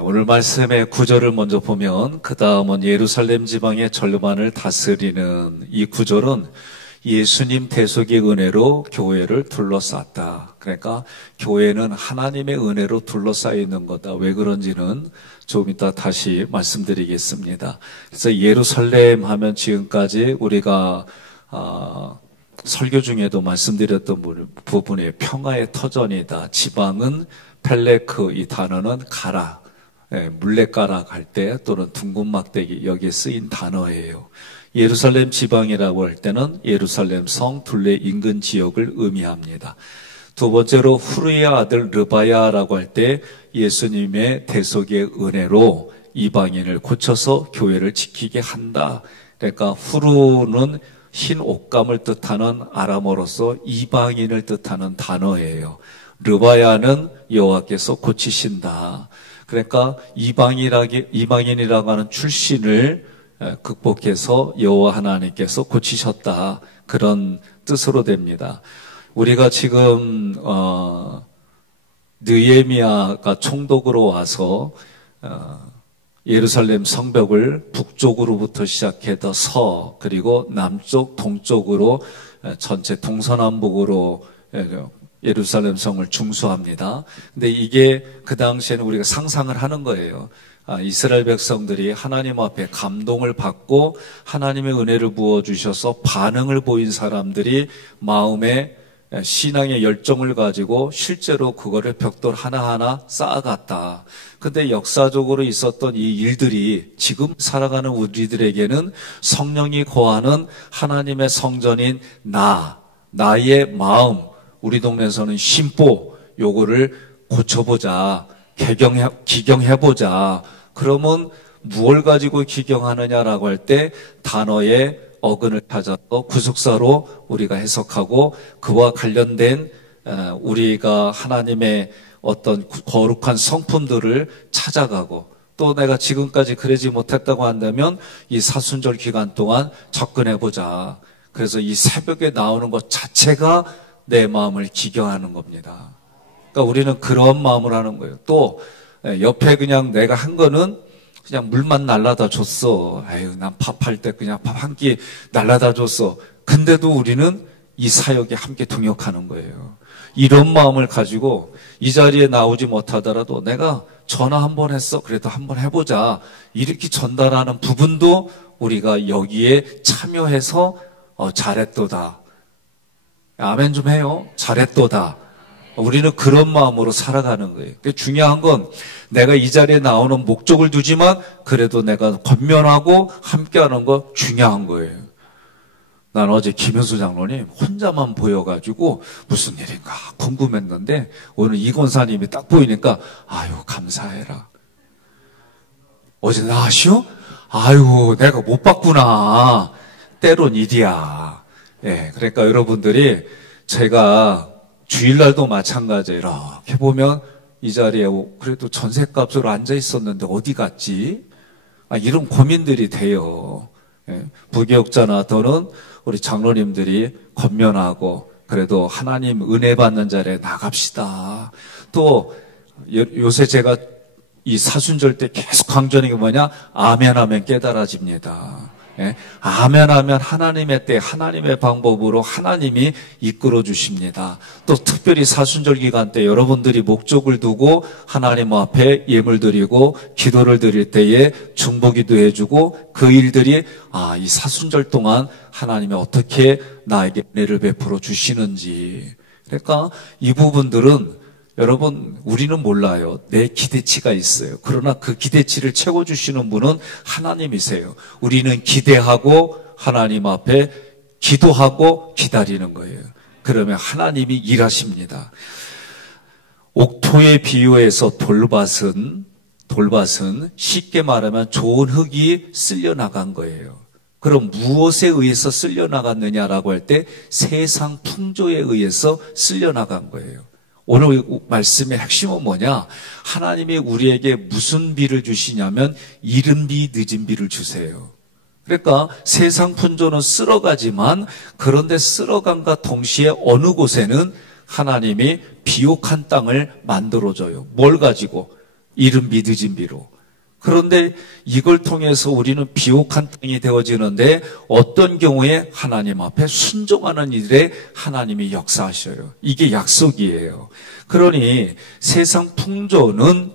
오늘 말씀의 구절을 먼저 보면 그 다음은 예루살렘 지방의 절반을 다스리는 이 구절은 예수님 대속의 은혜로 교회를 둘러쌌다. 그러니까 교회는 하나님의 은혜로 둘러싸여 있는 거다. 왜 그런지는 조금 이따 다시 말씀드리겠습니다. 그래서 예루살렘 하면 지금까지 우리가 설교 중에도 말씀드렸던 부분이 평화의 터전이다. 지방은 펠레크, 이 단어는 가라. 물레가락 할 때 또는 둥근 막대기 여기에 쓰인 단어예요. 예루살렘 지방이라고 할 때는 예루살렘 성 둘레 인근 지역을 의미합니다. 두 번째로 후르의 아들 르바야라고 할 때 예수님의 대속의 은혜로 이방인을 고쳐서 교회를 지키게 한다. 그러니까 후르는 흰 옷감을 뜻하는 아람어로서 이방인을 뜻하는 단어예요. 르바야는 여호와께서 고치신다. 그러니까 이방인이라고 하는 출신을 극복해서 여호와 하나님께서 고치셨다. 그런 뜻으로 됩니다. 우리가 지금 느헤미야가 총독으로 와서 예루살렘 성벽을 북쪽으로부터 시작해서 서 그리고 남쪽 동쪽으로 전체 동서남북으로 예루살렘 성을 중수합니다. 근데 이게 그 당시에는 우리가 상상을 하는 거예요. 이스라엘 백성들이 하나님 앞에 감동을 받고 하나님의 은혜를 부어주셔서 반응을 보인 사람들이 마음에 신앙의 열정을 가지고 실제로 그거를 벽돌 하나하나 쌓아갔다. 근데 역사적으로 있었던 이 일들이 지금 살아가는 우리들에게는 성령이 거하는 하나님의 성전인 나의 마음, 우리 동네에서는 심보, 요거를 고쳐보자, 기경해보자. 그러면 무엇을 가지고 기경하느냐라고 할 때 단어의 어근을 찾아서 구속사로 우리가 해석하고 그와 관련된 우리가 하나님의 어떤 거룩한 성품들을 찾아가고 또 내가 지금까지 그러지 못했다고 한다면 이 사순절 기간 동안 접근해보자. 그래서 이 새벽에 나오는 것 자체가 내 마음을 기경하는 겁니다. 그러니까 우리는 그런 마음을 하는 거예요. 또 옆에 그냥 내가 한 거는 그냥 물만 날라다 줬어. 아유, 난 밥할 때 그냥 밥 한 끼 날라다 줬어. 근데도 우리는 이 사역에 함께 동역하는 거예요. 이런 마음을 가지고 이 자리에 나오지 못하더라도 내가 전화 한 번 했어. 그래도 한번 해보자. 이렇게 전달하는 부분도 우리가 여기에 참여해서 잘했도다. 아멘 좀 해요. 잘했도다. 우리는 그런 마음으로 살아가는 거예요. 중요한 건 내가 이 자리에 나오는 목적을 두지만 그래도 내가 권면하고 함께하는 거 중요한 거예요. 난 어제 김현수 장로님 혼자만 보여가지고 무슨 일인가 궁금했는데 오늘 이 권사님이 딱 보이니까 아유 감사해라. 어제 나시오? 아유 내가 못 봤구나. 때론 일이야. 예, 그러니까 여러분들이 제가 주일날도 마찬가지예요. 이렇게 보면 이 자리에 그래도 전셋값으로 앉아 있었는데 어디 갔지? 이런 고민들이 돼요. 예, 부교육자나 또는 우리 장로님들이 권면하고 그래도 하나님 은혜 받는 자리에 나갑시다. 또 요새 제가 이 사순절 때 계속 강조하는 게 뭐냐? 아멘 하면 깨달아집니다. 예? 아멘 하면 하나님의 때 하나님의 방법으로 하나님이 이끌어 주십니다. 또 특별히 사순절 기간 때 여러분들이 목적을 두고 하나님 앞에 예물 드리고 기도를 드릴 때에 중보기도 해주고 그 일들이 이 사순절 동안 하나님이 어떻게 나에게 은혜를 베풀어 주시는지. 그러니까 이 부분들은 여러분 우리는 몰라요. 내 기대치가 있어요. 그러나 그 기대치를 채워주시는 분은 하나님이세요. 우리는 기대하고 하나님 앞에 기도하고 기다리는 거예요. 그러면 하나님이 일하십니다. 옥토에 비유해서 돌밭은 쉽게 말하면 좋은 흙이 쓸려나간 거예요. 그럼 무엇에 의해서 쓸려나갔느냐라고 할 때 세상 풍조에 의해서 쓸려나간 거예요. 오늘 말씀의 핵심은 뭐냐? 하나님이 우리에게 무슨 비를 주시냐면 이른 비 늦은 비를 주세요. 그러니까 세상 풍조는 쓸어가지만 그런데 쓸어간과 동시에 어느 곳에는 하나님이 비옥한 땅을 만들어줘요. 뭘 가지고? 이른 비 늦은 비로. 그런데 이걸 통해서 우리는 비옥한 땅이 되어지는데 어떤 경우에 하나님 앞에 순종하는 일에 하나님이 역사하셔요. 이게 약속이에요. 그러니 세상 풍조는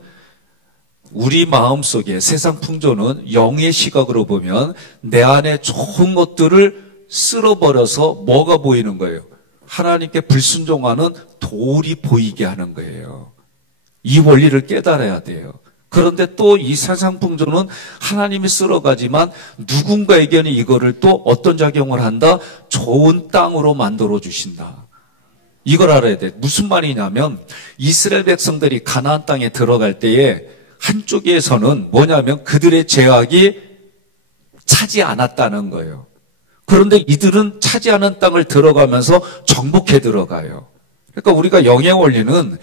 우리 마음속에 세상 풍조는 영의 시각으로 보면 내 안에 좋은 것들을 쓸어버려서 뭐가 보이는 거예요? 하나님께 불순종하는 돌이 보이게 하는 거예요. 이 원리를 깨달아야 돼요. 그런데 또 이 세상 풍조는 하나님이 쓸어가지만 누군가에게는 이거를 또 어떤 작용을 한다? 좋은 땅으로 만들어 주신다. 이걸 알아야 돼. 무슨 말이냐면 이스라엘 백성들이 가나안 땅에 들어갈 때에 한쪽에서는 뭐냐면 그들의 죄악이 차지 않았다는 거예요. 그런데 이들은 차지하는 땅을 들어가면서 정복해 들어가요. 그러니까 우리가 영의 원리는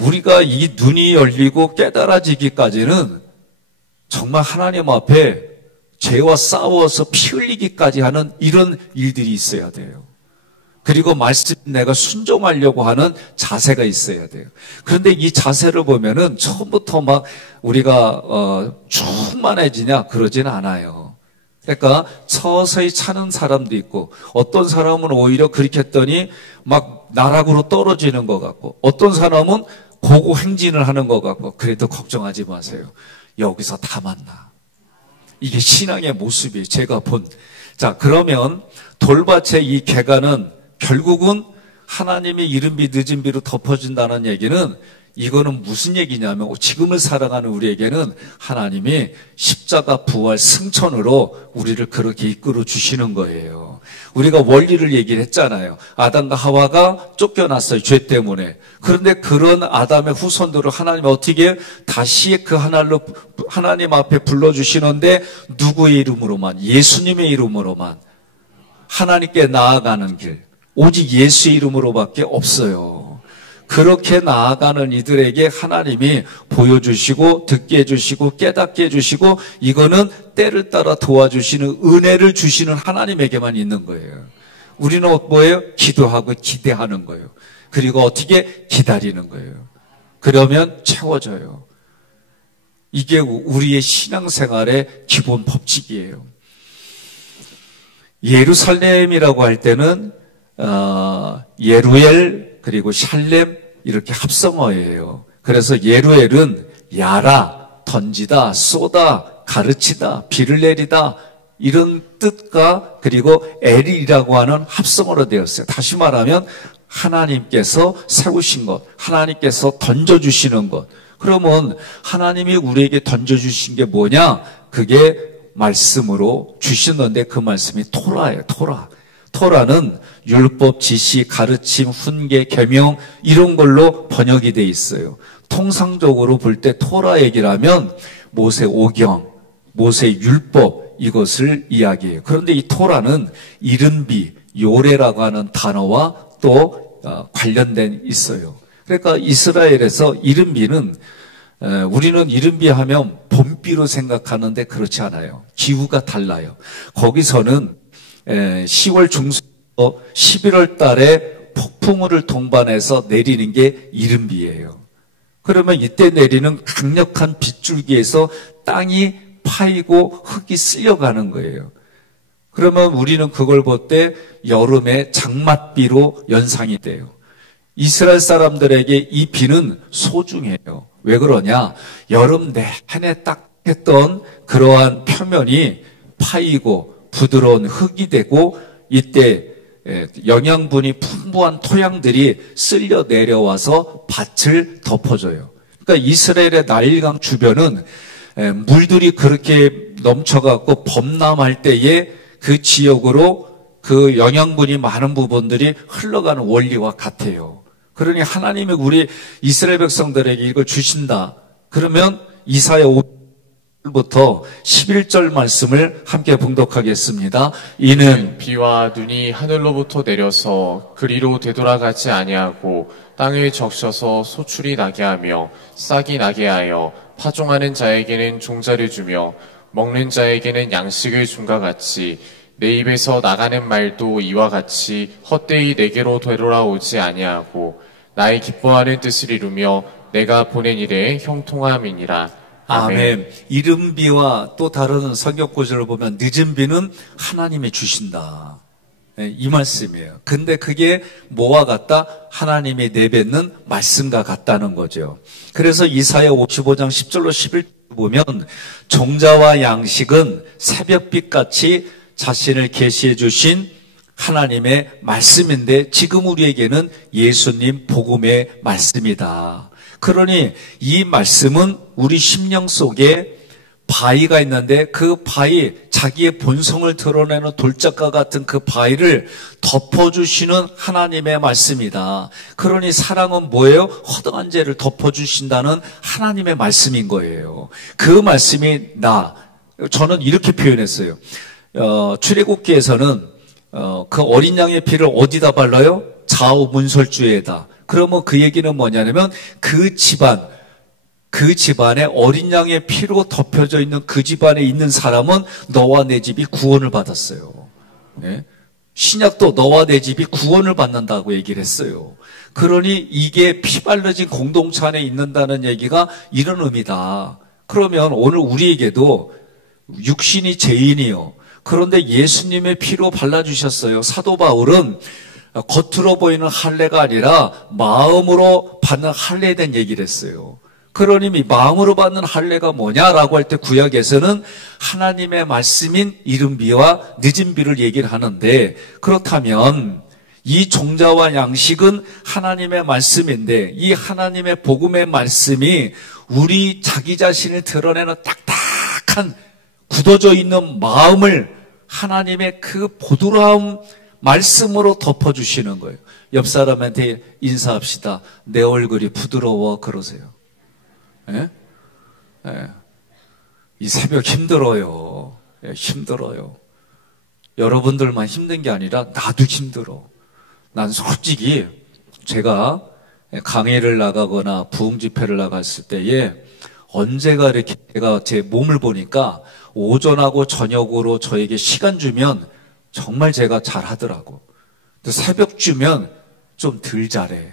우리가 이 눈이 열리고 깨달아지기까지는 정말 하나님 앞에 죄와 싸워서 피 흘리기까지 하는 이런 일들이 있어야 돼요. 그리고 말씀 내가 순종하려고 하는 자세가 있어야 돼요. 그런데 이 자세를 보면은 처음부터 막 우리가 충만해지냐 그러지는 않아요. 그러니까 서서히 차는 사람도 있고 어떤 사람은 오히려 그렇게 했더니 막 나락으로 떨어지는 것 같고 어떤 사람은 고고 행진을 하는 것 같고 그래도 걱정하지 마세요. 여기서 다 만나. 이게 신앙의 모습이에요. 제가 본. 자, 그러면 돌밭의 이 개가는 결국은 하나님이 이른 비 늦은 비로 덮어준다는 얘기는 이거는 무슨 얘기냐면 지금을 살아가는 우리에게는 하나님이 십자가 부활 승천으로 우리를 그렇게 이끌어 주시는 거예요. 우리가 원리를 얘기를 했잖아요. 아담과 하와가 쫓겨났어요. 죄 때문에. 그런데 그런 아담의 후손들을 하나님이 어떻게 다시 그 하나로 하나님 앞에 불러주시는데 누구의 이름으로만? 예수님의 이름으로만 하나님께 나아가는 길. 오직 예수의 이름으로밖에 없어요. 그렇게 나아가는 이들에게 하나님이 보여주시고 듣게 해주시고 깨닫게 해주시고 이거는 때를 따라 도와주시는 은혜를 주시는 하나님에게만 있는 거예요. 우리는 뭐예요? 기도하고 기대하는 거예요. 그리고 어떻게 기다리는 거예요. 그러면 채워져요. 이게 우리의 신앙생활의 기본 법칙이에요. 예루살렘이라고 할 때는 예루엘 그리고 샬렘 이렇게 합성어예요. 그래서 예루엘은 야라, 던지다, 쏘다, 가르치다, 비를 내리다 이런 뜻과 그리고 엘이라고 하는 합성어로 되었어요. 다시 말하면 하나님께서 세우신 것, 하나님께서 던져주시는 것. 그러면 하나님이 우리에게 던져주신 게 뭐냐? 그게 말씀으로 주시는데 그 말씀이 토라예요. 토라. 토라는 율법, 지시, 가르침, 훈계, 계명 이런 걸로 번역이 돼 있어요. 통상적으로 볼 때 토라 얘기를 하면 모세 오경, 모세 율법 이것을 이야기해요. 그런데 이 토라는 이른비, 요레라고 하는 단어와 또 관련된 있어요. 그러니까 이스라엘에서 이른비는 우리는 이른비 하면 봄비로 생각하는데 그렇지 않아요. 기후가 달라요. 거기서는 10월 중순부터 11월 달에 폭풍우를 동반해서 내리는 게 이른비예요. 그러면 이때 내리는 강력한 빗줄기에서 땅이 파이고 흙이 쓸려가는 거예요. 그러면 우리는 그걸 볼 때 여름에 장맛비로 연상이 돼요. 이스라엘 사람들에게 이 비는 소중해요. 왜 그러냐? 여름 내내 딱했던 그러한 표면이 파이고 부드러운 흙이 되고 이때 영양분이 풍부한 토양들이 쓸려 내려와서 밭을 덮어줘요. 그러니까 이스라엘의 나일강 주변은 물들이 그렇게 넘쳐갖고 범람할 때에 그 지역으로 그 영양분이 많은 부분들이 흘러가는 원리와 같아요. 그러니 하나님이 우리 이스라엘 백성들에게 이걸 주신다. 그러면 이사야 5절부터 11절 말씀을 함께 봉독하겠습니다. 이는 비와 눈이 하늘로부터 내려서 그리로 되돌아가지 아니하고 땅을 적셔서 소출이 나게 하며 싹이 나게 하여 파종하는 자에게는 종자를 주며 먹는 자에게는 양식을 줌과 같이 내 입에서 나가는 말도 이와 같이 헛되이 내게로 되돌아오지 아니하고 나의 기뻐하는 뜻을 이루며 내가 보낸 일에 형통함이니라. 아멘. 이른 비와 또 다른 성경 구절을 보면 늦은 비는 하나님이 주신다. 네, 이 말씀이에요. 근데 그게 뭐와 같다? 하나님이 내뱉는 말씀과 같다는 거죠. 그래서 이사야 55장 10절로 11절 보면 종자와 양식은 새벽빛같이 자신을 계시해 주신 하나님의 말씀인데 지금 우리에게는 예수님 복음의 말씀이다. 그러니 이 말씀은 우리 심령 속에 바위가 있는데 그 바위, 자기의 본성을 드러내는 돌짝과 같은 그 바위를 덮어주시는 하나님의 말씀이다. 그러니 사랑은 뭐예요? 허다한 죄를 덮어주신다는 하나님의 말씀인 거예요. 그 말씀이 저는 이렇게 표현했어요. 출애굽기에서는 그 어린 양의 피를 어디다 발라요? 좌우 문설주에다. 그러면 그 얘기는 뭐냐면 그 집안에 어린 양의 피로 덮여져 있는 그 집안에 있는 사람은 너와 내 집이 구원을 받았어요. 네? 신약도 너와 내 집이 구원을 받는다고 얘기를 했어요. 그러니 이게 피 발라진 공동체 안에 있는다는 얘기가 이런 의미다. 그러면 오늘 우리에게도 육신이 죄인이요. 그런데 예수님의 피로 발라주셨어요. 사도 바울은 겉으로 보이는 할례가 아니라 마음으로 받는 할례에 대한 얘기를 했어요. 그러니 이 마음으로 받는 할례가 뭐냐라고 할 때 구약에서는 하나님의 말씀인 이른 비와 늦은 비를 얘기를 하는데, 그렇다면 이 종자와 양식은 하나님의 말씀인데 이 하나님의 복음의 말씀이 우리 자기 자신을 드러내는 딱딱한 굳어져 있는 마음을 하나님의 그 보드라움 말씀으로 덮어주시는 거예요. 옆 사람한테 인사합시다. 내 얼굴이 부드러워 그러세요. 예? 예. 이 새벽 힘들어요. 예, 힘들어요. 여러분들만 힘든 게 아니라 나도 힘들어. 난 솔직히 제가 강의를 나가거나 부흥 집회를 나갔을 때에 언제가 이렇게 제가 제 몸을 보니까 오전하고 저녁으로 저에게 시간 주면 정말 제가 잘하더라고. 근데 새벽 주면 좀 덜 잘해.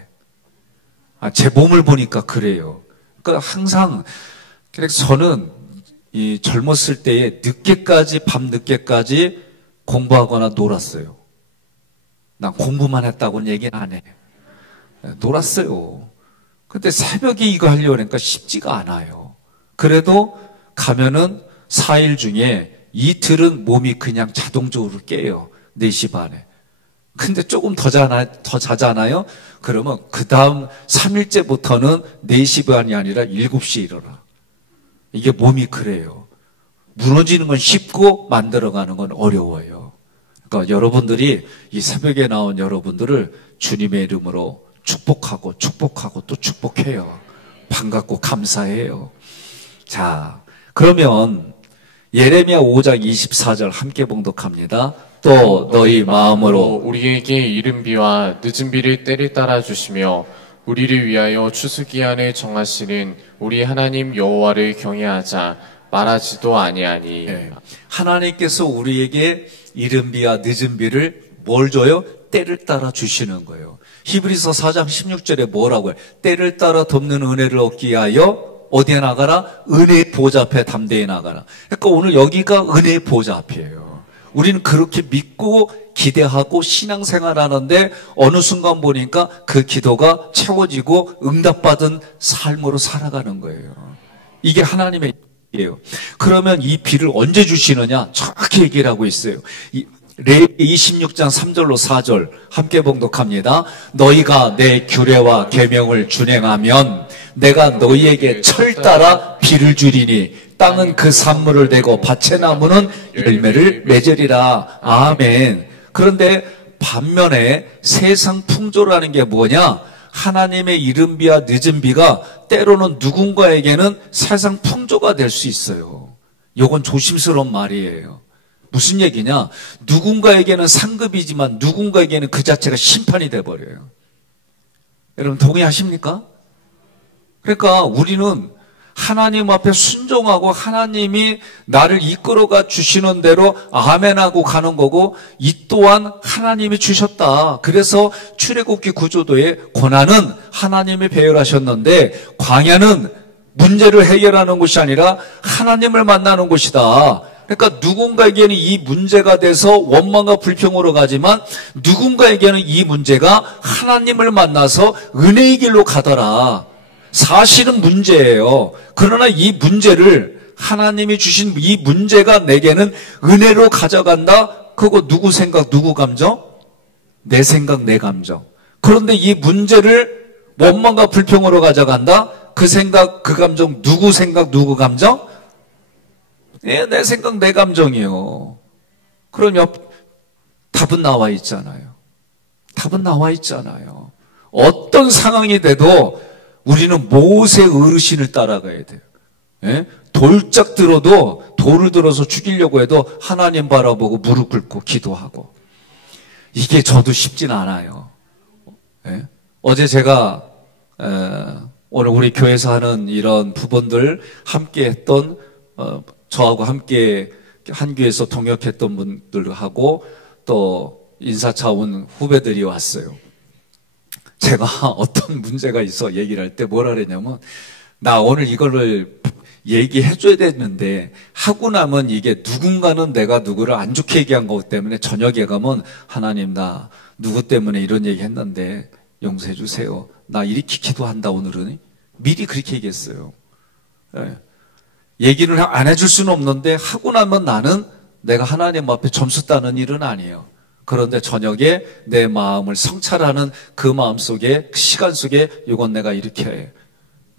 제 몸을 보니까 그래요. 그러니까 항상 그래서 저는 이 젊었을 때에 늦게까지 밤 늦게까지 공부하거나 놀았어요. 난 공부만 했다고는 얘기는 안 해. 놀았어요. 근데 새벽에 이거 하려고 하니까 쉽지가 않아요. 그래도 가면은 4일 중에 이틀은 몸이 그냥 자동적으로 깨요. 4시 반에. 근데 조금 더 자잖아요? 그러면 그 다음 3일째부터는 4시 반이 아니라 7시에 일어나. 이게 몸이 그래요. 무너지는 건 쉽고 만들어가는 건 어려워요. 그러니까 여러분들이 이 새벽에 나온 여러분들을 주님의 이름으로 축복하고 또 축복해요. 반갑고 감사해요. 자, 그러면 예레미야 5장 24절 함께 봉독합니다. 또 너희 마음으로 우리에게 이른 비와 늦은 비를 때를 따라 주시며 우리를 위하여 추수기한을 정하시는 우리 하나님 여호와를 경외하자 말하지도 아니하니. 네. 하나님께서 우리에게 이른 비와 늦은 비를 뭘 줘요? 때를 따라 주시는 거예요. 히브리서 4장 16절에 뭐라고 해요? 때를 따라 돕는 은혜를 얻기 위하여 어디에 나가라? 은혜의 보좌 앞에 담대히 나가라. 그러니까 오늘 여기가 은혜의 보좌 앞이에요. 우리는 그렇게 믿고 기대하고 신앙생활 하는데 어느 순간 보니까 그 기도가 채워지고 응답받은 삶으로 살아가는 거예요. 이게 하나님의 일이에요. 그러면 이 비를 언제 주시느냐? 정확히 얘기를 하고 있어요. 레위기 26장 3절로 4절 함께 봉독합니다. 너희가 내 규례와 계명을 준행하면 내가 너희에게 철 따라 비를 주리니 땅은 그 산물을 내고 밭의 나무는 열매를 맺으리라. 아멘. 그런데 반면에 세상 풍조라는 게 뭐냐? 하나님의 이른 비와 늦은 비가 때로는 누군가에게는 세상 풍조가 될 수 있어요. 이건 조심스러운 말이에요. 무슨 얘기냐? 누군가에게는 상급이지만 누군가에게는 그 자체가 심판이 돼버려요. 여러분 동의하십니까? 그러니까 우리는 하나님 앞에 순종하고 하나님이 나를 이끌어가 주시는 대로 아멘하고 가는 거고, 이 또한 하나님이 주셨다. 그래서 출애굽기 구조도의 고난은 하나님이 배열하셨는데, 광야는 문제를 해결하는 곳이 아니라 하나님을 만나는 곳이다. 그러니까 누군가에게는 이 문제가 돼서 원망과 불평으로 가지만, 누군가에게는 이 문제가 하나님을 만나서 은혜의 길로 가더라. 사실은 문제예요. 그러나 이 문제를, 하나님이 주신 이 문제가 내게는 은혜로 가져간다. 그거 누구 생각, 누구 감정? 내 생각, 내 감정. 그런데 이 문제를 원망과 불평으로 가져간다. 그 생각, 그 감정, 누구 생각, 누구 감정? 내 생각, 내 감정이요. 그러면 답은 나와 있잖아요. 답은 나와 있잖아요. 어떤 상황이 돼도 우리는 모세 어르신을 따라가야 돼요. 예? 돌짝 들어도, 돌을 들어서 죽이려고 해도 하나님 바라보고 무릎 꿇고 기도하고. 이게 저도 쉽진 않아요. 예? 어제 제가 오늘 우리 교회에서 하는 이런 부분들 함께 했던, 저하고 함께 한 교회에서 동역했던 분들하고 또 인사차 온 후배들이 왔어요. 제가 어떤 문제가 있어 얘기를 할 때 뭐라 그랬냐면, 나 오늘 이거를 얘기해줘야 되는데 하고 나면 이게 누군가는 내가 누구를 안 좋게 얘기한 것 때문에 저녁에 가면, 하나님 나 누구 때문에 이런 얘기 했는데 용서해 주세요. 나 이렇게 기도한다 오늘은. 미리 그렇게 얘기했어요. 네. 얘기를 안 해줄 수는 없는데 하고 나면 나는 내가 하나님 앞에 점수 따는 일은 아니에요. 그런데 저녁에 내 마음을 성찰하는 그 마음 속에, 그 시간 속에 이건 내가 이렇게 해.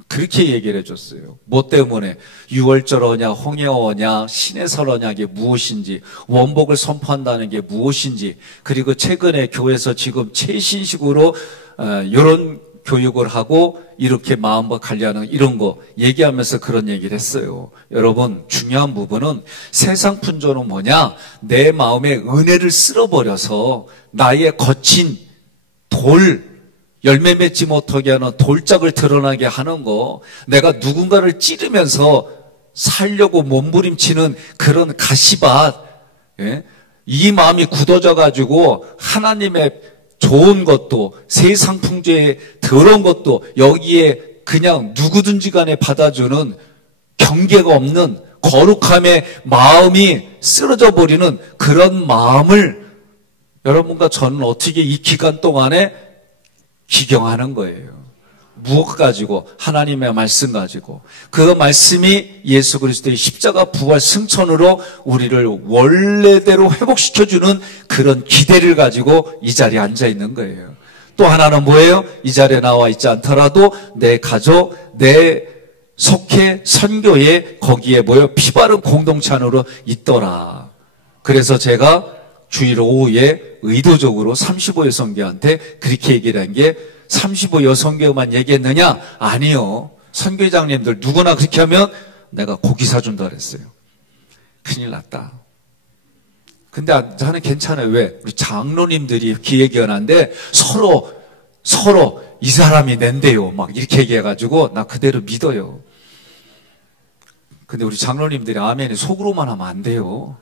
그렇게 얘기를 해줬어요. 뭐 때문에? 유월절어냐, 홍해어냐, 신의 설어냐, 이게 무엇인지, 원복을 선포한다는 게 무엇인지, 그리고 최근에 교회에서 지금 최신식으로 이런 교육을 하고 이렇게 마음과 관리하는 이런 거 얘기하면서 그런 얘기를 했어요. 여러분, 중요한 부분은 세상 풍조는 뭐냐? 내 마음에 은혜를 쓸어버려서 나의 거친 돌, 열매 맺지 못하게 하는 돌짝을 드러나게 하는 거, 내가 누군가를 찌르면서 살려고 몸부림치는 그런 가시밭, 예? 이 마음이 굳어져 가지고 하나님의 좋은 것도, 세상 풍조에 더러운 것도 여기에 그냥 누구든지 간에 받아주는, 경계가 없는 거룩함의 마음이 쓰러져 버리는 그런 마음을 여러분과 저는 어떻게 이 기간 동안에 기경하는 거예요. 무엇 가지고? 하나님의 말씀 가지고. 그 말씀이 예수 그리스도의 십자가 부활 승천으로 우리를 원래대로 회복시켜주는 그런 기대를 가지고 이 자리에 앉아 있는 거예요. 또 하나는 뭐예요? 이 자리에 나와 있지 않더라도 내 가족, 내 속해 선교에 거기에 모여 피바른 공동체 안으로 있더라. 그래서 제가 주일 오후에 의도적으로 35 여성교한테 그렇게 얘기를 한 게, 35 여성교만 얘기했느냐? 아니요. 선교회장님들 누구나 그렇게 하면 내가 고기 사준다 그랬어요. 큰일 났다. 근데 저는 괜찮아요. 왜? 우리 장로님들이 기획위원한데 서로 이 사람이 낸대요. 막 이렇게 얘기해가지고 나 그대로 믿어요. 근데 우리 장로님들이 아멘이 속으로만 하면 안 돼요.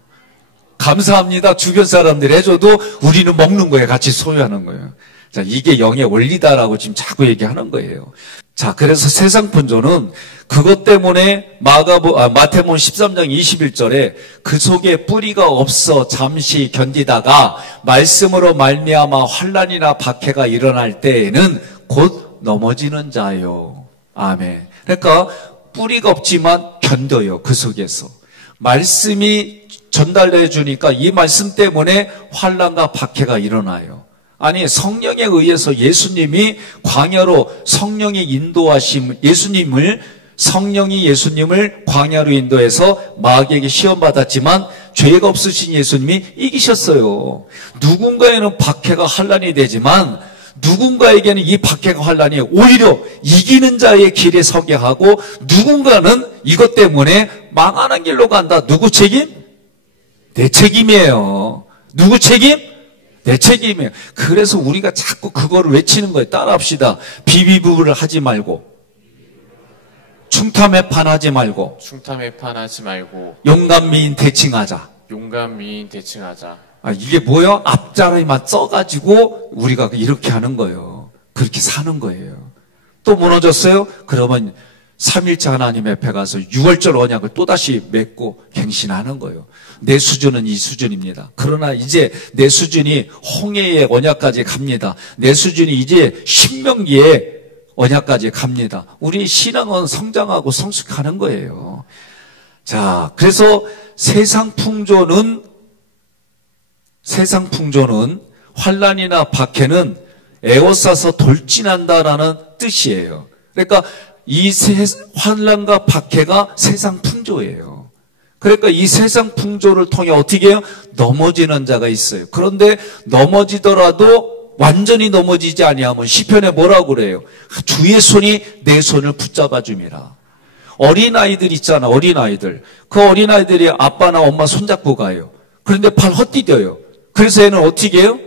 감사합니다. 주변 사람들이 해줘도 우리는 먹는 거예요. 같이 소유하는 거예요. 자, 이게 영의 원리다라고 지금 자꾸 얘기하는 거예요. 자, 그래서 세상 분조는 그것 때문에 마태복음 13장 21절에 그 속에 뿌리가 없어 잠시 견디다가 말씀으로 말미암아 환난이나 박해가 일어날 때에는 곧 넘어지는 자요. 아멘. 그러니까 뿌리가 없지만 견뎌요. 그 속에서. 말씀이 전달해 주니까 이 말씀 때문에 환난과 박해가 일어나요. 아니, 성령에 의해서 예수님이 광야로 성령의 인도하심, 성령이 예수님을 광야로 인도해서 마귀에게 시험받았지만 죄가 없으신 예수님이 이기셨어요. 누군가에는 박해가 환난이 되지만 누군가에게는 이 박해가 환난이 오히려 이기는 자의 길에 서게 하고, 누군가는 이것 때문에 망하는 길로 간다. 누구 책임? 내 책임이에요. 누구 책임? 내 책임이에요. 그래서 우리가 자꾸 그거를 외치는 거예요. 따라합시다. 비비부를 하지 말고 충탐에 반하지 말고 충탐에 판하지 말고 용감 미인 대칭하자. 용감 미인 대칭하자. 이게 뭐예요? 앞자리만 써가지고 우리가 이렇게 하는 거예요. 그렇게 사는 거예요. 또 무너졌어요? 그러면 3일째 하나님 앞에 가서 6월절 언약을 또다시 맺고 갱신하는 거예요. 내 수준은 이 수준입니다. 그러나 이제 내 수준이 홍해의 언약까지 갑니다. 내 수준이 이제 신명기의 언약까지 갑니다. 우리 신앙은 성장하고 성숙하는 거예요. 자, 그래서 세상 풍조는 환난이나 박해는 에워싸서 돌진한다라는 뜻이에요. 그러니까 이 환난과 박해가 세상 풍조예요. 그러니까 이 세상 풍조를 통해 어떻게 해요? 넘어지는 자가 있어요. 그런데 넘어지더라도 완전히 넘어지지 아니하면 시편에 뭐라고 그래요? 주의 손이 내 손을 붙잡아 줌이라. 어린아이들 있잖아, 어린아이들. 그 어린아이들이 아빠나 엄마 손잡고 가요. 그런데 발 헛디뎌요. 그래서 얘는 어떻게 해요?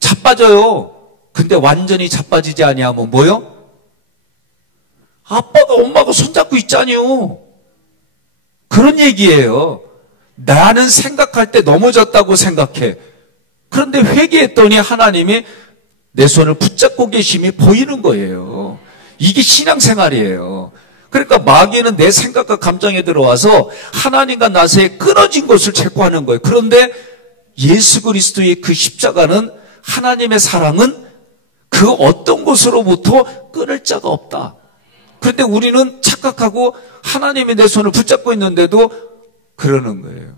자빠져요. 근데 완전히 자빠지지 아니하면 뭐요? 아빠가 엄마가 손잡고 있잖아요. 그런 얘기예요. 나는 생각할 때 넘어졌다고 생각해. 그런데 회개했더니 하나님이 내 손을 붙잡고 계심이 보이는 거예요. 이게 신앙생활이에요. 그러니까 마귀는 내 생각과 감정에 들어와서 하나님과 나 사이에 끊어진 것을 체포하는 거예요. 그런데 예수 그리스도의 그 십자가는, 하나님의 사랑은 그 어떤 것으로부터 끊을 자가 없다. 그런데 우리는 착각하고 하나님이 내 손을 붙잡고 있는데도 그러는 거예요.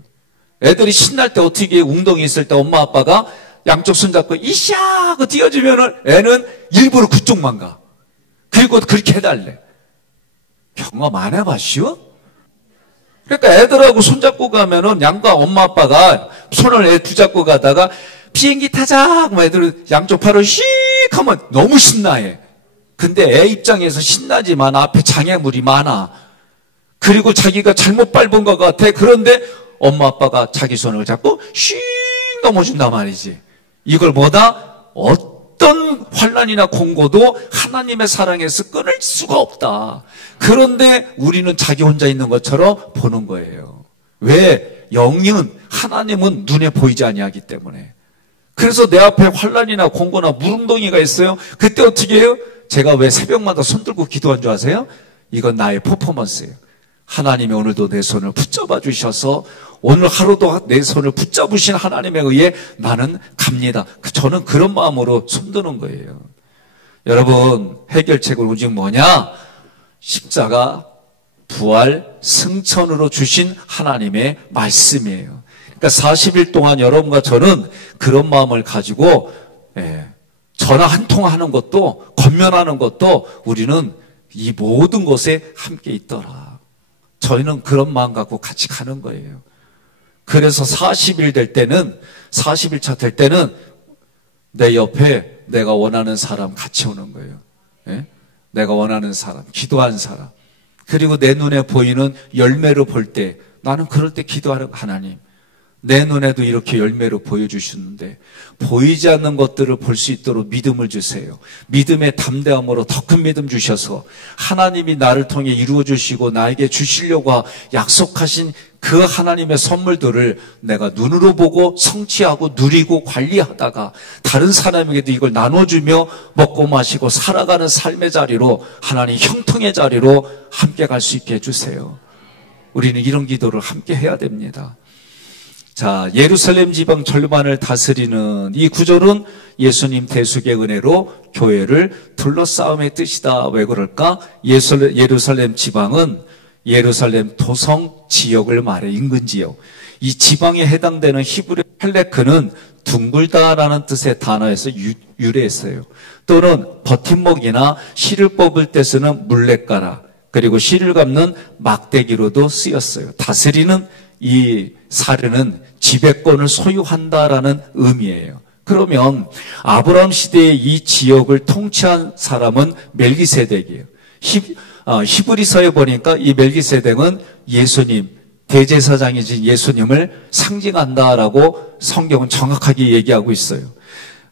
애들이 신날 때 어떻게 웅덩이 있을 때 엄마 아빠가 양쪽 손 잡고 이샤 하고 띄워주면은 애는 일부러 그쪽만 가. 그리고 그렇게 해달래. 경험 안 해봤시오? 그러니까 애들하고 손잡고 가면은 양과 엄마 아빠가 손을 애 붙잡고 가다가 비행기 타자 하고 애들 양쪽 팔을 씩 하면 너무 신나해. 근데 애 입장에서 신나지만 앞에 장애물이 많아. 그리고 자기가 잘못 밟은 것 같아. 그런데 엄마 아빠가 자기 손을 잡고 씩 넘어준단 말이지. 이걸 뭐다? 어떤 환난이나 공고도 하나님의 사랑에서 끊을 수가 없다. 그런데 우리는 자기 혼자 있는 것처럼 보는 거예요. 왜? 영은, 하나님은 눈에 보이지 아니하기 때문에. 그래서 내 앞에 환난이나 공고나 물웅덩이가 있어요. 그때 어떻게 해요? 제가 왜 새벽마다 손 들고 기도한 줄 아세요? 이건 나의 퍼포먼스예요. 하나님이 오늘도 내 손을 붙잡아 주셔서 오늘 하루도 내 손을 붙잡으신 하나님에 의해 나는 갑니다. 저는 그런 마음으로 손드는 거예요. 여러분, 해결책은 오직 뭐냐? 십자가, 부활, 승천으로 주신 하나님의 말씀이에요. 그러니까 40일 동안 여러분과 저는 그런 마음을 가지고 전화 한 통 하는 것도, 권면하는 것도 우리는 이 모든 것에 함께 있더라. 저희는 그런 마음 갖고 같이 가는 거예요. 그래서 40일 될 때는, 40일차 될 때는 내 옆에 내가 원하는 사람 같이 오는 거예요. 예? 내가 원하는 사람, 기도한 사람. 그리고 내 눈에 보이는 열매로 볼 때, 나는 그럴 때 기도하는 하나님. 내 눈에도 이렇게 열매로 보여주시는데 보이지 않는 것들을 볼 수 있도록 믿음을 주세요. 믿음의 담대함으로 더 큰 믿음 주셔서 하나님이 나를 통해 이루어 주시고 나에게 주시려고 약속하신 그 하나님의 선물들을 내가 눈으로 보고 성취하고 누리고 관리하다가 다른 사람에게도 이걸 나눠주며 먹고 마시고 살아가는 삶의 자리로, 하나님 형통의 자리로 함께 갈 수 있게 해주세요. 우리는 이런 기도를 함께 해야 됩니다. 자, 예루살렘 지방 절반을 다스리는 이 구절은 예수님 대속의 은혜로 교회를 둘러싸움의 뜻이다. 왜 그럴까? 예루살렘 지방은 예루살렘 도성 지역을 말해, 인근 지역. 이 지방에 해당되는 히브리 헬레크는 둥글다라는 뜻의 단어에서 유래했어요. 또는 버팀목이나 실을 뽑을 때 쓰는 물레가라, 그리고 실을 감는 막대기로도 쓰였어요. 다스리는 이 사례는 지배권을 소유한다라는 의미예요. 그러면 아브라함 시대의 이 지역을 통치한 사람은 멜기세덱이에요. 히브리서에 보니까 이 멜기세덱은 예수님, 대제사장이신 예수님을 상징한다라고 성경은 정확하게 얘기하고 있어요.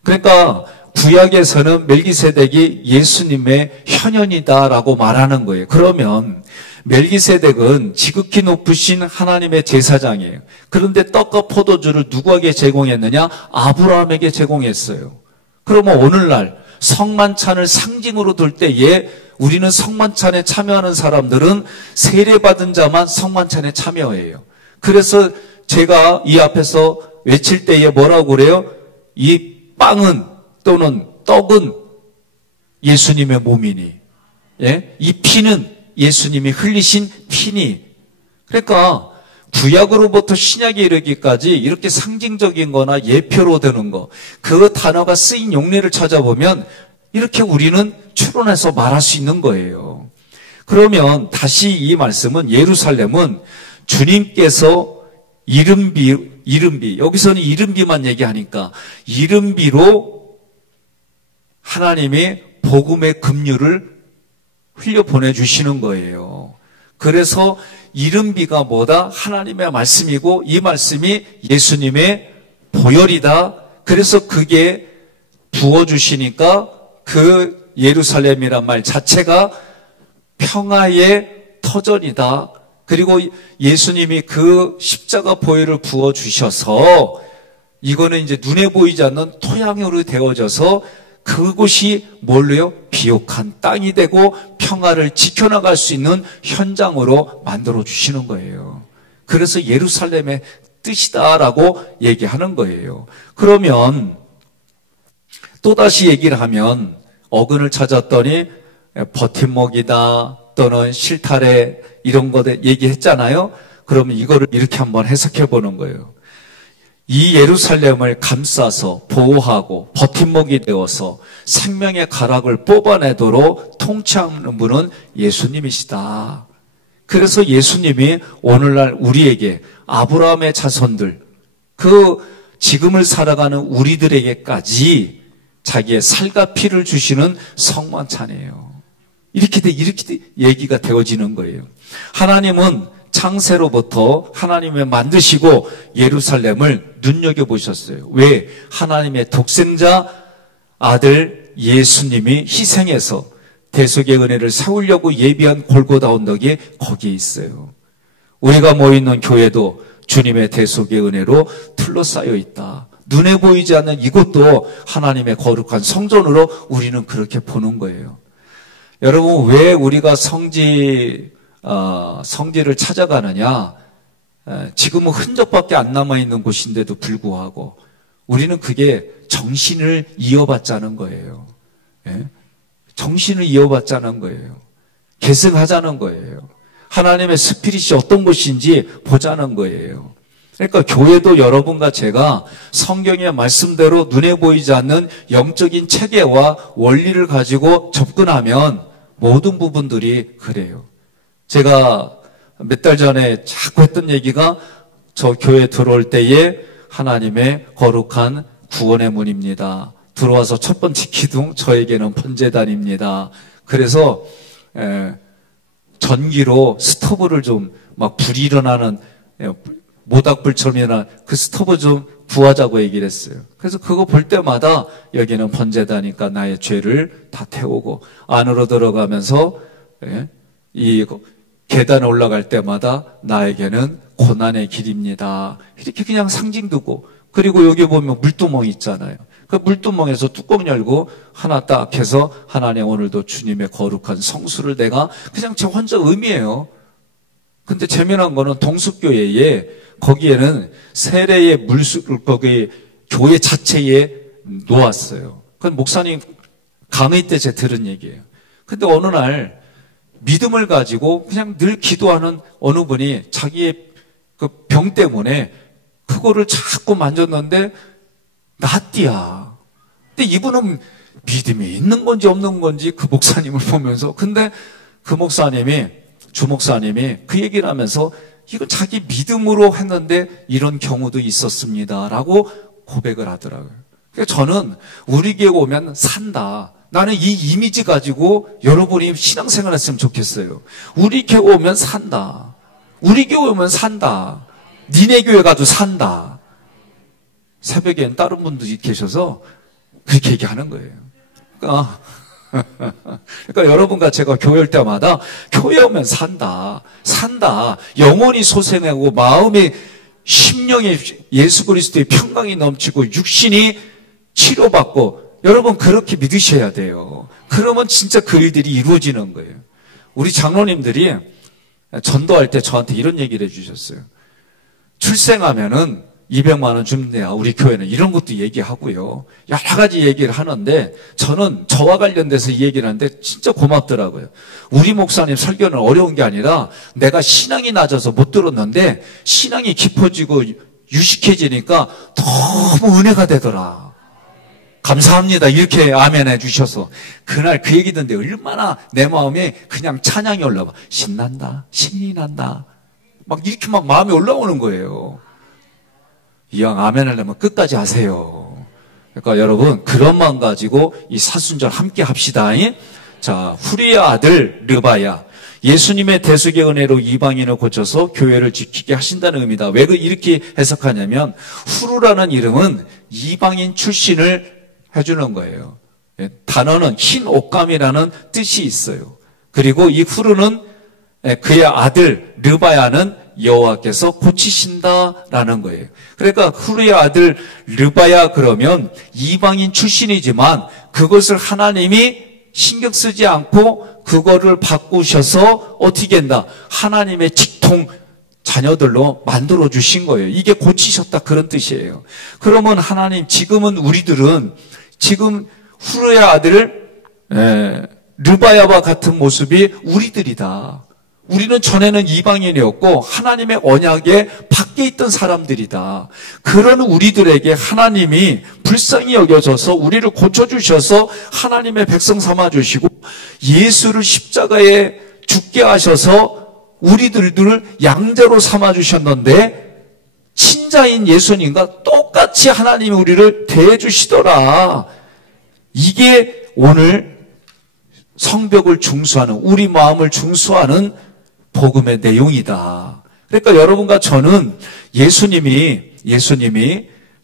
그러니까 구약에서는 멜기세덱이 예수님의 현현이다라고 말하는 거예요. 그러면 멜기세덱은 지극히 높으신 하나님의 제사장이에요. 그런데 떡과 포도주를 누구에게 제공했느냐? 아브라함에게 제공했어요. 그러면 오늘날 성만찬을 상징으로 둘 때에 우리는 성만찬에 참여하는 사람들은 세례받은 자만 성만찬에 참여해요. 그래서 제가 이 앞에서 외칠 때에 뭐라고 그래요? 이 빵은 또는 떡은 예수님의 몸이니, 예? 이 피는 예수님이 흘리신 피니. 그러니까 구약으로부터 신약에 이르기까지 이렇게 상징적인 거나 예표로 되는 거, 그 단어가 쓰인 용례를 찾아보면 이렇게 우리는 추론해서 말할 수 있는 거예요. 그러면 다시 이 말씀은 예루살렘은 주님께서 이른비, 여기서는 이른비만 얘기하니까 이른비로 하나님이 복음의 급류를 흘려 보내주시는 거예요. 그래서 이른비가 뭐다? 하나님의 말씀이고 이 말씀이 예수님의 보혈이다. 그래서 그게 부어주시니까 그 예루살렘이란 말 자체가 평화의 터전이다. 그리고 예수님이 그 십자가 보혈을 부어주셔서 이거는 이제 눈에 보이지 않는 토양으로 되어져서 그곳이 뭘로요? 비옥한 땅이 되고 평화를 지켜나갈 수 있는 현장으로 만들어 주시는 거예요. 그래서 예루살렘의 뜻이다라고 얘기하는 거예요. 그러면 또다시 얘기를 하면 어근을 찾았더니 버팀목이다 또는 실타래 이런 거 얘기했잖아요. 그러면 이거를 이렇게 한번 해석해 보는 거예요. 이 예루살렘을 감싸서 보호하고 버팀목이 되어서 생명의 가락을 뽑아내도록 통치하는 분은 예수님이시다. 그래서 예수님이 오늘날 우리에게 아브라함의 자손들, 그 지금을 살아가는 우리들에게까지 자기의 살과 피를 주시는 성만찬이에요. 이렇게 얘기가 되어지는 거예요. 하나님은 창세로부터 하나님이 만드시고 예루살렘을 눈여겨보셨어요. 왜? 하나님의 독생자 아들 예수님이 희생해서 대속의 은혜를 세우려고 예비한 골고다 언덕이 거기에 있어요. 우리가 모여있는 교회도 주님의 대속의 은혜로 둘러싸여 있다. 눈에 보이지 않는 이것도 하나님의 거룩한 성전으로 우리는 그렇게 보는 거예요. 여러분, 왜 우리가 성지를 찾아가느냐? 지금은 흔적밖에 안 남아있는 곳인데도 불구하고 우리는 그게 정신을 이어받자는 거예요. 예? 정신을 이어받자는 거예요. 계승하자는 거예요. 하나님의 스피릿이 어떤 것인지 보자는 거예요. 그러니까 교회도 여러분과 제가 성경의 말씀대로 눈에 보이지 않는 영적인 체계와 원리를 가지고 접근하면 모든 부분들이 그래요. 제가 몇 달 전에 자꾸 했던 얘기가 저 교회 들어올 때에 하나님의 거룩한 구원의 문입니다. 들어와서 첫 번째 기둥, 저에게는 번제단입니다. 그래서 전기로 스토브를 좀 막 불이 일어나는 모닥불처럼 일어나는 그 스토브 좀 구하자고 얘기를 했어요. 그래서 그거 볼 때마다 여기는 번제다니까 나의 죄를 다 태우고 안으로 들어가면서 이 계단에 올라갈 때마다 나에게는 고난의 길입니다. 이렇게 그냥 상징 두고, 그리고 여기 보면 물두멍이 있잖아요. 그 물두멍에서 뚜껑 열고 하나 딱 해서 하나님 오늘도 주님의 거룩한 성수를 내가 그냥 저 혼자 의미해요. 근데 재미난 거는 동숙교회에 거기에는 세례의 물수를 거기 교회 자체에 놓았어요. 그건 목사님 강의 때 제가 들은 얘기예요. 근데 어느 날 믿음을 가지고 그냥 늘 기도하는 어느 분이 자기의 그 병 때문에 그거를 자꾸 만졌는데 낫디야. 근데 이분은 믿음이 있는 건지 없는 건지 그 목사님을 보면서, 근데 그 목사님이, 주목사님이 그 얘기를 하면서 이건 자기 믿음으로 했는데 이런 경우도 있었습니다 라고 고백을 하더라고요. 그러니까 저는 우리 교회 오면 산다. 나는 이 이미지 가지고 여러분이 신앙생활 했으면 좋겠어요. 우리 교회 오면 산다. 우리 교회 오면 산다. 니네 교회 가도 산다. 새벽엔 다른 분들이 계셔서 그렇게 얘기하는 거예요. 그러니까 여러분과 제가 교회 올 때마다 교회 오면 산다. 영혼이 소생하고 마음이 심령이 예수 그리스도의 평강이 넘치고 육신이 치료받고 여러분 그렇게 믿으셔야 돼요. 그러면 진짜 그 일들이 이루어지는 거예요. 우리 장로님들이 전도할 때 저한테 이런 얘기를 해주셨어요. 출생하면은 200만 원 준대야. 우리 교회는 이런 것도 얘기하고요. 여러 가지 얘기를 하는데 저는 저와 관련돼서 이 얘기를 하는데 진짜 고맙더라고요. 우리 목사님 설교는 어려운 게 아니라 내가 신앙이 낮아서 못 들었는데 신앙이 깊어지고 유식해지니까 너무 은혜가 되더라. 감사합니다. 이렇게 아멘 해주셔서 그날 그 얘기 듣는데 얼마나 내 마음에 그냥 찬양이 올라와. 신난다. 신이 난다. 막 이렇게 막 마음이 올라오는 거예요. 이왕 아멘 하려면 끝까지 하세요. 그러니까 여러분 그런 마음 가지고 이 사순절 함께 합시다. 자, 후리의 아들 르바야. 예수님의 대속의 은혜로 이방인을 고쳐서 교회를 지키게 하신다는 의미다. 왜 이렇게 해석하냐면 후루라는 이름은 이방인 출신을 해주는 거예요. 단어는 흰 옷감이라는 뜻이 있어요. 그리고 이 후루는 그의 아들 르바야는 여호와께서 고치신다라는 거예요. 그러니까 후루의 아들 르바야 그러면 이방인 출신이지만 그것을 하나님이 신경 쓰지 않고 그거를 바꾸셔서 어떻게 한다? 하나님의 직통 자녀들로 만들어 주신 거예요. 이게 고치셨다 그런 뜻이에요. 그러면 하나님 지금은 우리들은 지금 후루의 아들 르바야와 같은 모습이 우리들이다. 우리는 전에는 이방인이었고 하나님의 언약에 밖에 있던 사람들이다. 그런 우리들에게 하나님이 불쌍히 여겨져서 우리를 고쳐주셔서 하나님의 백성 삼아주시고 예수를 십자가에 죽게 하셔서 우리들을 양자로 삼아주셨는데 친자인 예수님과 똑같이 하나님이 우리를 대해주시더라. 이게 오늘 성벽을 중수하는 우리 마음을 중수하는 복음의 내용이다. 그러니까 여러분과 저는 예수님이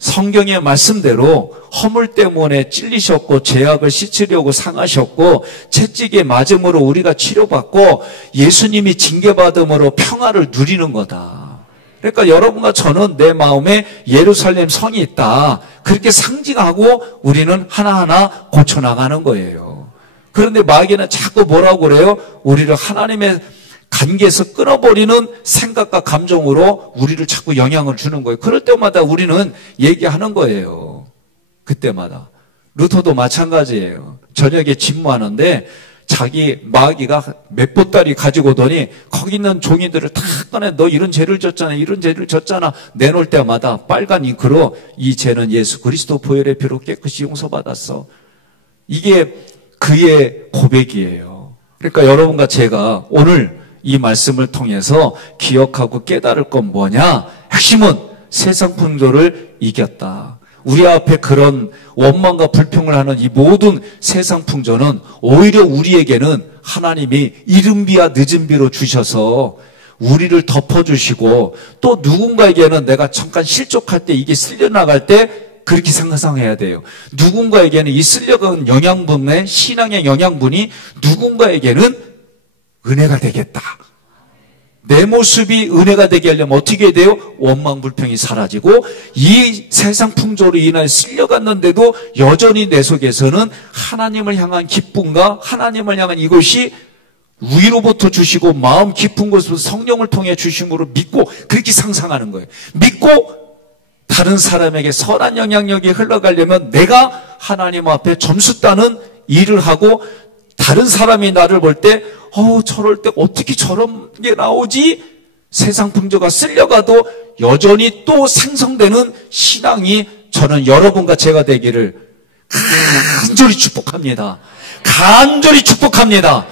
성경의 말씀대로 허물 때문에 찔리셨고 죄악을 씻으려고 상하셨고 채찍에 맞음으로 우리가 치료받고 예수님이 징계받음으로 평화를 누리는 거다. 그러니까 여러분과 저는 내 마음에 예루살렘 성이 있다. 그렇게 상징하고 우리는 하나하나 고쳐나가는 거예요. 그런데 마귀는 자꾸 뭐라고 그래요? 우리를 하나님의 관계에서 끊어버리는 생각과 감정으로 우리를 자꾸 영향을 주는 거예요. 그럴 때마다 우리는 얘기하는 거예요. 그때마다. 루터도 마찬가지예요. 저녁에 집무하는데 자기 마귀가 몇 보따리 가지고 오더니 거기 있는 종이들을 다 꺼내 너 이런 죄를 졌잖아 이런 죄를 졌잖아 내놓을 때마다 빨간 잉크로 이 죄는 예수 그리스도 보혈의 피로 깨끗이 용서받았어. 이게 그의 고백이에요. 그러니까 여러분과 제가 오늘 이 말씀을 통해서 기억하고 깨달을 건 뭐냐? 핵심은 세상 풍조를 이겼다. 우리 앞에 그런 원망과 불평을 하는 이 모든 세상 풍조는 오히려 우리에게는 하나님이 이른 비와 늦은 비로 주셔서 우리를 덮어주시고 또 누군가에게는 내가 잠깐 실족할 때 이게 쓸려나갈 때 그렇게 상상해야 돼요. 누군가에게는 이 쓸려간 영양분의 신앙의 영양분이 누군가에게는 은혜가 되겠다. 내 모습이 은혜가 되게 하려면 어떻게 해야 돼요? 원망 불평이 사라지고 이 세상 풍조로 인하여 쓸려갔는데도 여전히 내 속에서는 하나님을 향한 기쁨과 하나님을 향한 이것이 위로부터 주시고 마음 깊은 곳으로 성령을 통해 주심으로 믿고 그렇게 상상하는 거예요. 믿고 다른 사람에게 선한 영향력이 흘러가려면 내가 하나님 앞에 점수 따는 일을 하고 다른 사람이 나를 볼 때 저럴 때 어떻게 저런 게 나오지? 세상 풍조가 쓸려가도 여전히 또 생성되는 신앙이 저는 여러분과 제가 되기를 간절히 축복합니다. 간절히 축복합니다.